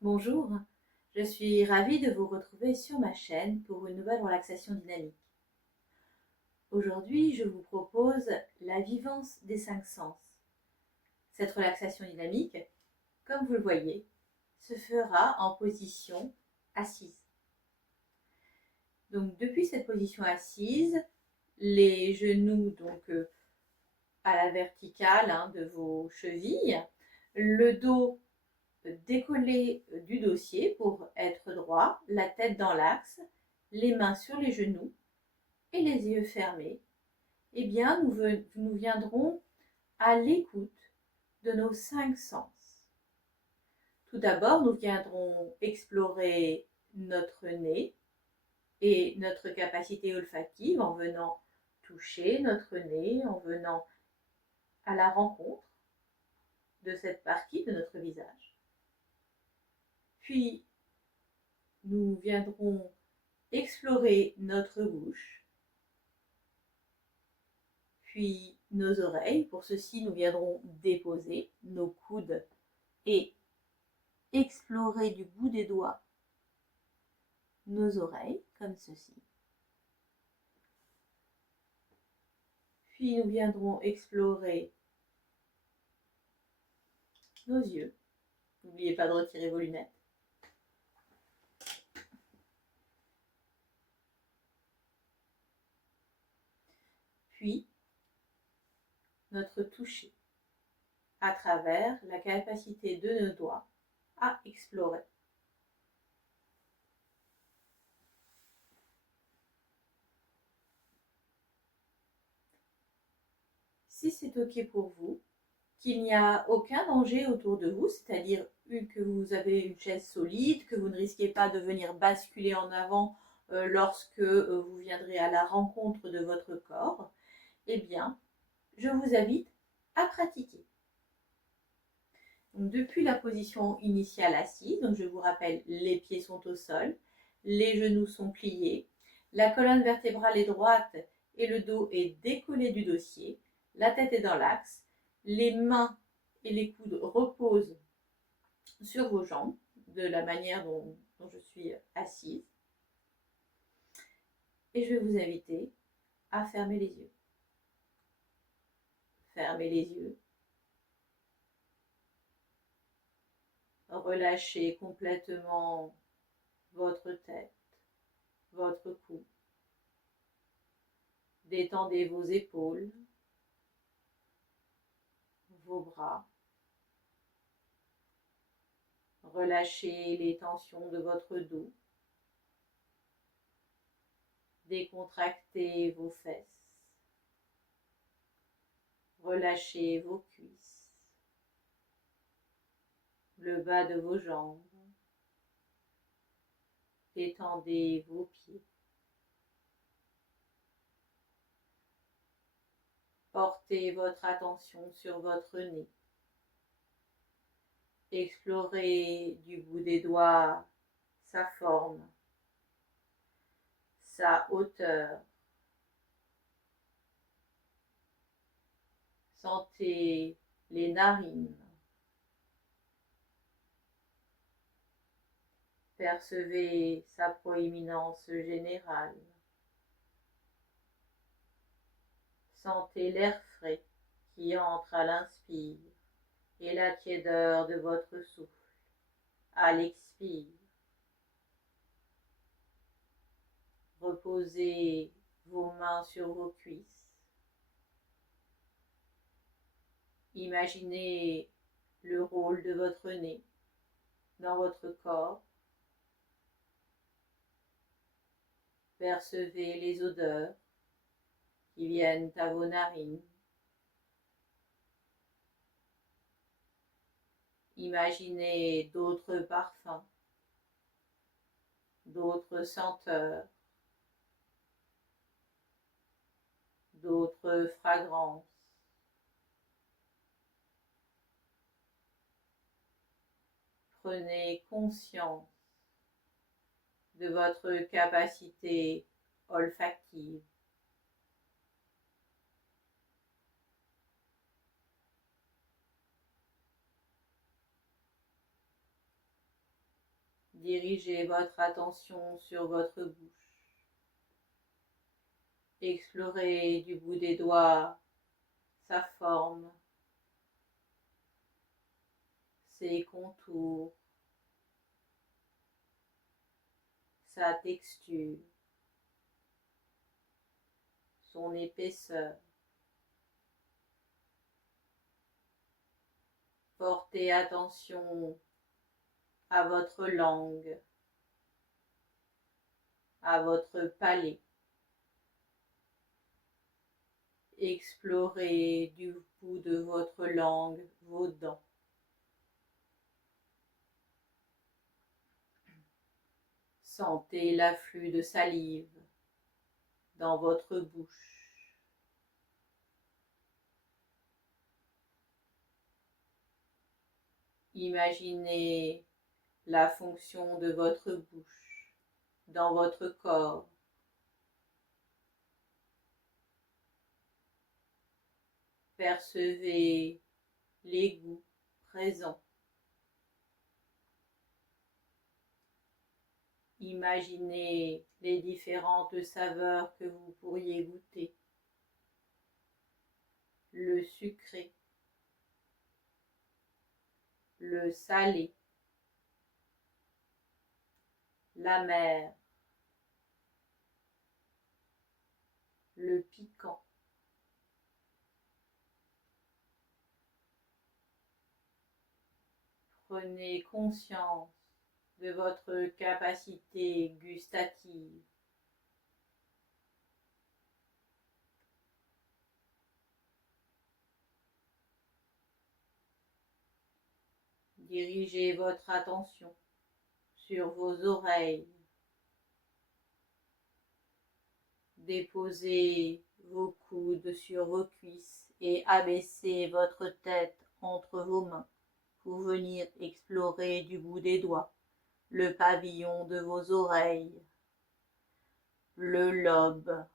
Bonjour, je suis ravie de vous retrouver sur ma chaîne pour une nouvelle relaxation dynamique. Aujourd'hui, je vous propose la vivance des cinq sens. Cette relaxation dynamique, comme vous le voyez, se fera en position assise. Donc depuis cette position assise, les genoux à la verticale de vos chevilles, le dos décollé du dossier pour être droit, la tête dans l'axe, les mains sur les genoux et les yeux fermés, eh bien, nous viendrons à l'écoute de nos cinq sens. Tout d'abord, nous viendrons explorer notre nez et notre capacité olfactive en venant toucher notre nez, en venant à la rencontre de cette partie de notre visage. Puis, nous viendrons explorer notre bouche, puis nos oreilles. Pour ceci, nous viendrons déposer nos coudes et explorer du bout des doigts nos oreilles, comme ceci. Puis nous viendrons explorer nos yeux. N'oubliez pas de retirer vos lunettes. Puis notre toucher à travers la capacité de nos doigts à explorer. Si c'est OK pour vous, qu'il n'y a aucun danger autour de vous, c'est-à-dire que vous avez une chaise solide, que vous ne risquez pas de venir basculer en avant lorsque vous viendrez à la rencontre de votre corps, eh bien, je vous invite à pratiquer. Donc, depuis la position initiale assise, donc je vous rappelle, les pieds sont au sol, les genoux sont pliés, la colonne vertébrale est droite et le dos est décollé du dossier, la tête est dans l'axe, les mains et les coudes reposent sur vos jambes de la manière dont je suis assise. Et je vais vous inviter à fermer les yeux. Fermez les yeux. Relâchez complètement votre tête, votre cou. Détendez vos épaules, vos bras. Relâchez les tensions de votre dos. Décontractez vos fesses. Relâchez vos cuisses, le bas de vos jambes. Détendez vos pieds. Portez votre attention sur votre nez. Explorez du bout des doigts sa forme, sa hauteur. Sentez les narines. Percevez sa proéminence générale. Sentez l'air frais qui entre à l'inspire et la tiédeur de votre souffle à l'expire. Reposez vos mains sur vos cuisses. Imaginez le rôle de votre nez dans votre corps. Percevez les odeurs qui viennent à vos narines. Imaginez d'autres parfums, d'autres senteurs, d'autres fragrances. Prenez conscience de votre capacité olfactive. Dirigez votre attention sur votre bouche. Explorez du bout des doigts sa forme, ses contours, sa texture, son épaisseur. Portez attention à votre langue, à votre palais. Explorez du bout de votre langue vos dents. Sentez l'afflux de salive dans votre bouche. Imaginez la fonction de votre bouche dans votre corps. Percevez les goûts présents. Imaginez les différentes saveurs que vous pourriez goûter. Le sucré, le salé, l'amer, le piquant. Prenez conscience de votre capacité gustative. Dirigez votre attention sur vos oreilles. Déposez vos coudes sur vos cuisses et abaissez votre tête entre vos mains pour venir explorer du bout des doigts le pavillon de vos oreilles, le lobe,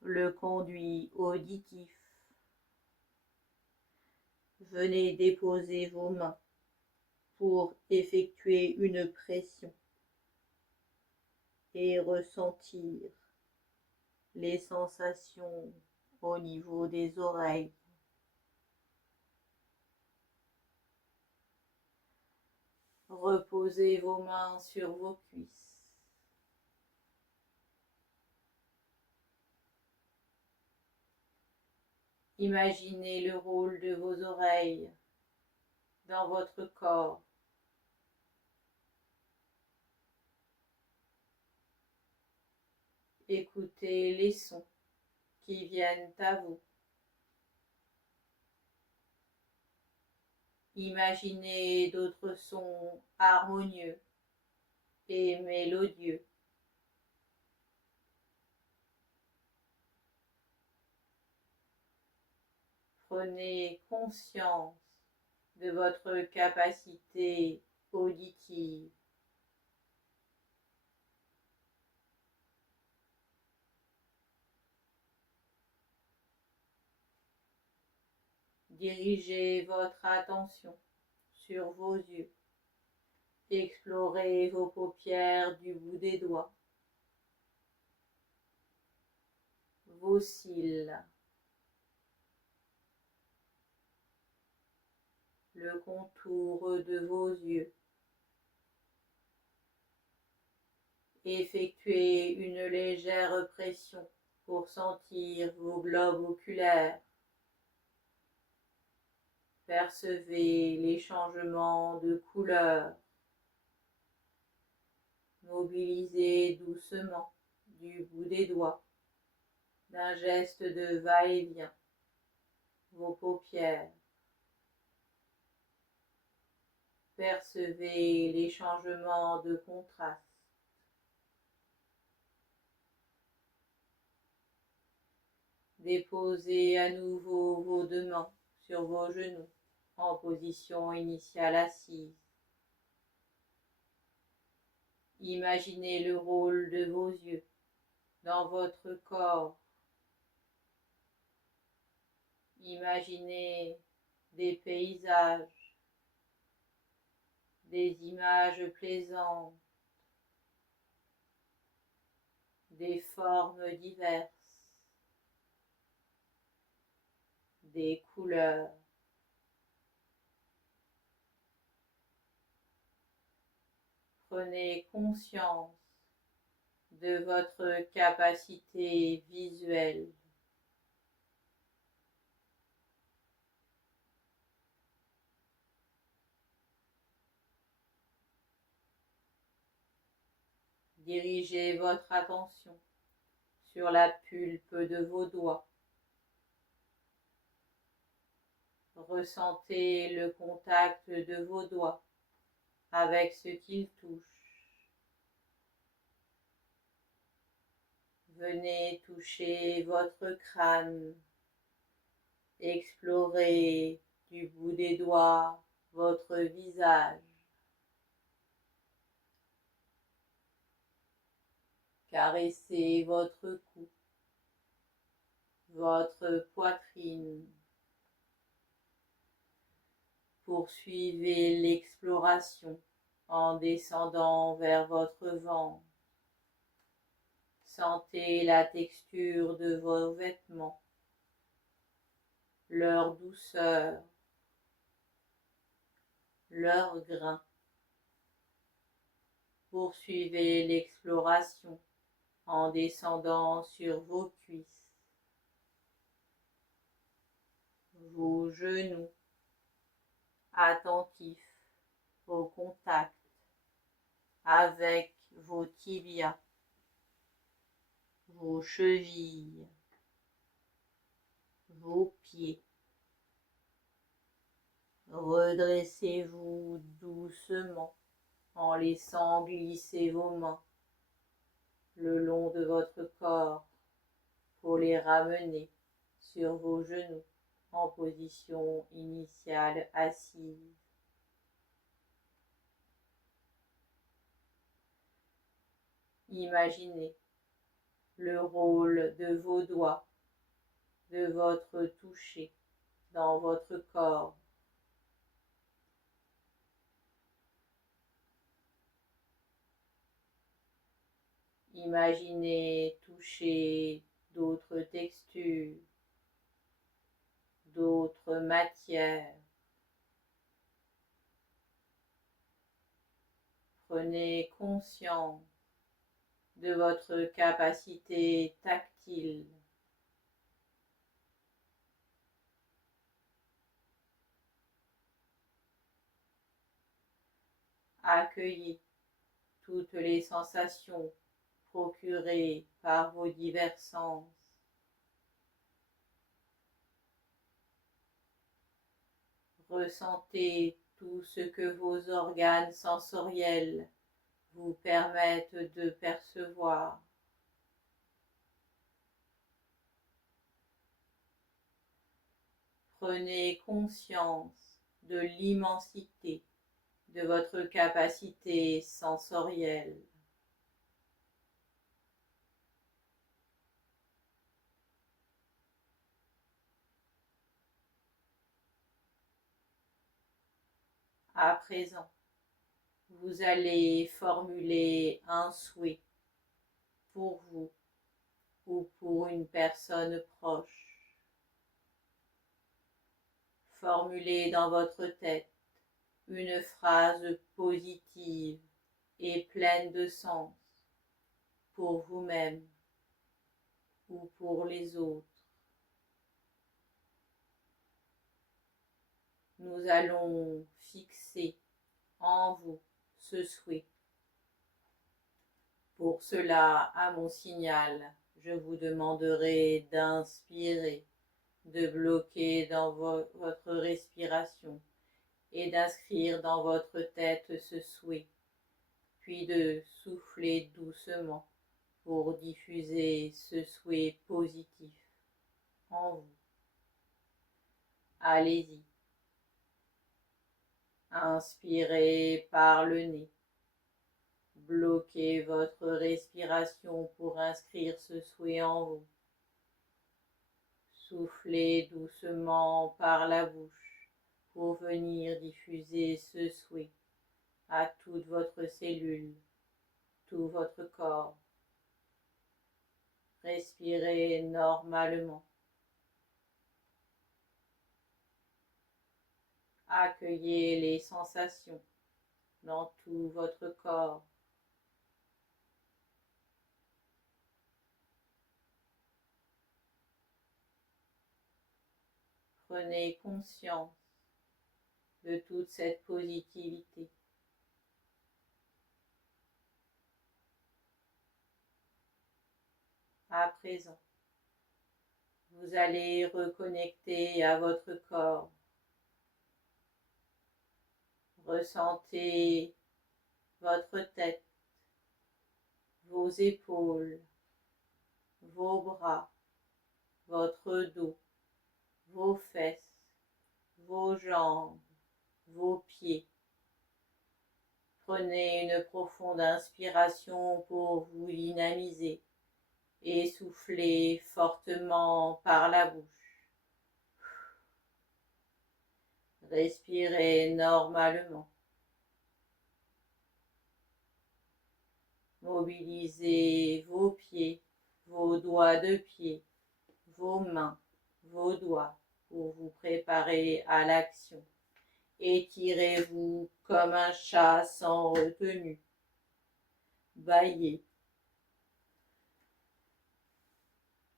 le conduit auditif. Venez déposer vos mains pour effectuer une pression et ressentir les sensations au niveau des oreilles. Reposez vos mains sur vos cuisses. Imaginez le rôle de vos oreilles dans votre corps. Écoutez les sons qui viennent à vous. Imaginez d'autres sons harmonieux et mélodieux. Prenez conscience de votre capacité auditive. Dirigez votre attention sur vos yeux. Explorez vos paupières du bout des doigts, vos cils, le contour de vos yeux. Effectuez une légère pression pour sentir vos globes oculaires. Percevez les changements de couleur. Mobilisez doucement du bout des doigts, d'un geste de va-et-vient, vos paupières. Percevez les changements de contraste. Déposez à nouveau vos deux mains sur vos genoux en position initiale assise. Imaginez le rôle de vos yeux dans votre corps. Imaginez des paysages, des images plaisantes, des formes diverses, des couleurs. Prenez conscience de votre capacité visuelle. Dirigez votre attention sur la pulpe de vos doigts. Ressentez le contact de vos doigts avec ce qu'ils touchent. Venez toucher votre crâne. Explorez du bout des doigts votre visage. Caressez votre cou, votre poitrine. Poursuivez l'exploration en descendant vers votre ventre. Sentez la texture de vos vêtements, leur douceur, leur grain. Poursuivez l'exploration en descendant sur vos cuisses, vos genoux, attentifs au contact avec vos tibias, vos chevilles, vos pieds. Redressez-vous doucement en laissant glisser vos mains le long de votre corps pour les ramener sur vos genoux en position initiale assise. Imaginez le rôle de vos doigts, de votre toucher dans votre corps. Imaginez toucher d'autres textures, d'autres matières. Prenez conscience de votre capacité tactile. Accueillez toutes les sensations procurées par vos divers sens. Ressentez tout ce que vos organes sensoriels vous permettent de percevoir. Prenez conscience de l'immensité de votre capacité sensorielle. À présent, vous allez formuler un souhait pour vous ou pour une personne proche. Formulez dans votre tête une phrase positive et pleine de sens pour vous-même ou pour les autres. Nous allons fixer en vous ce souhait. Pour cela, à mon signal, je vous demanderai d'inspirer, de bloquer dans votre respiration et d'inscrire dans votre tête ce souhait, puis de souffler doucement pour diffuser ce souhait positif en vous. Allez-y. Inspirez par le nez. Bloquez votre respiration pour inscrire ce souhait en vous. Soufflez doucement par la bouche pour venir diffuser ce souhait à toute votre cellule, tout votre corps. Respirez normalement. Accueillez les sensations dans tout votre corps. Prenez conscience de toute cette positivité. À présent, vous allez reconnecter à votre corps. Ressentez votre tête, vos épaules, vos bras, votre dos, vos fesses, vos jambes, vos pieds. Prenez une profonde inspiration pour vous dynamiser et soufflez fortement par la bouche. Respirez normalement. Mobilisez vos pieds, vos doigts de pied, vos mains, vos doigts pour vous préparer à l'action. Étirez-vous comme un chat sans retenue. Bâillez.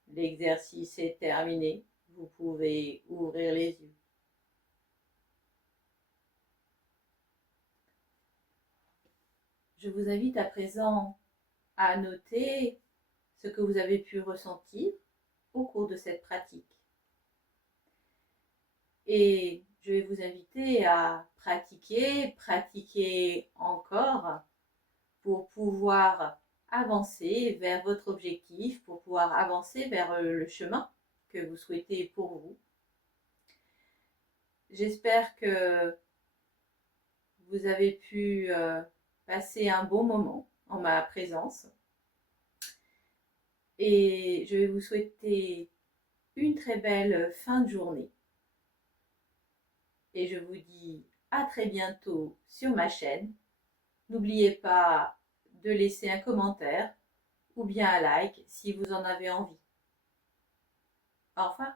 L'exercice est terminé. Vous pouvez ouvrir les yeux. Je vous invite à présent à noter ce que vous avez pu ressentir au cours de cette pratique. Et je vais vous inviter à pratiquer encore pour pouvoir avancer vers votre objectif, pour pouvoir avancer vers le chemin que vous souhaitez pour vous. J'espère que vous avez pu passer un bon moment en ma présence. Et je vais vous souhaiter une très belle fin de journée. Et je vous dis à très bientôt sur ma chaîne. N'oubliez pas de laisser un commentaire ou bien un like si vous en avez envie. Au revoir.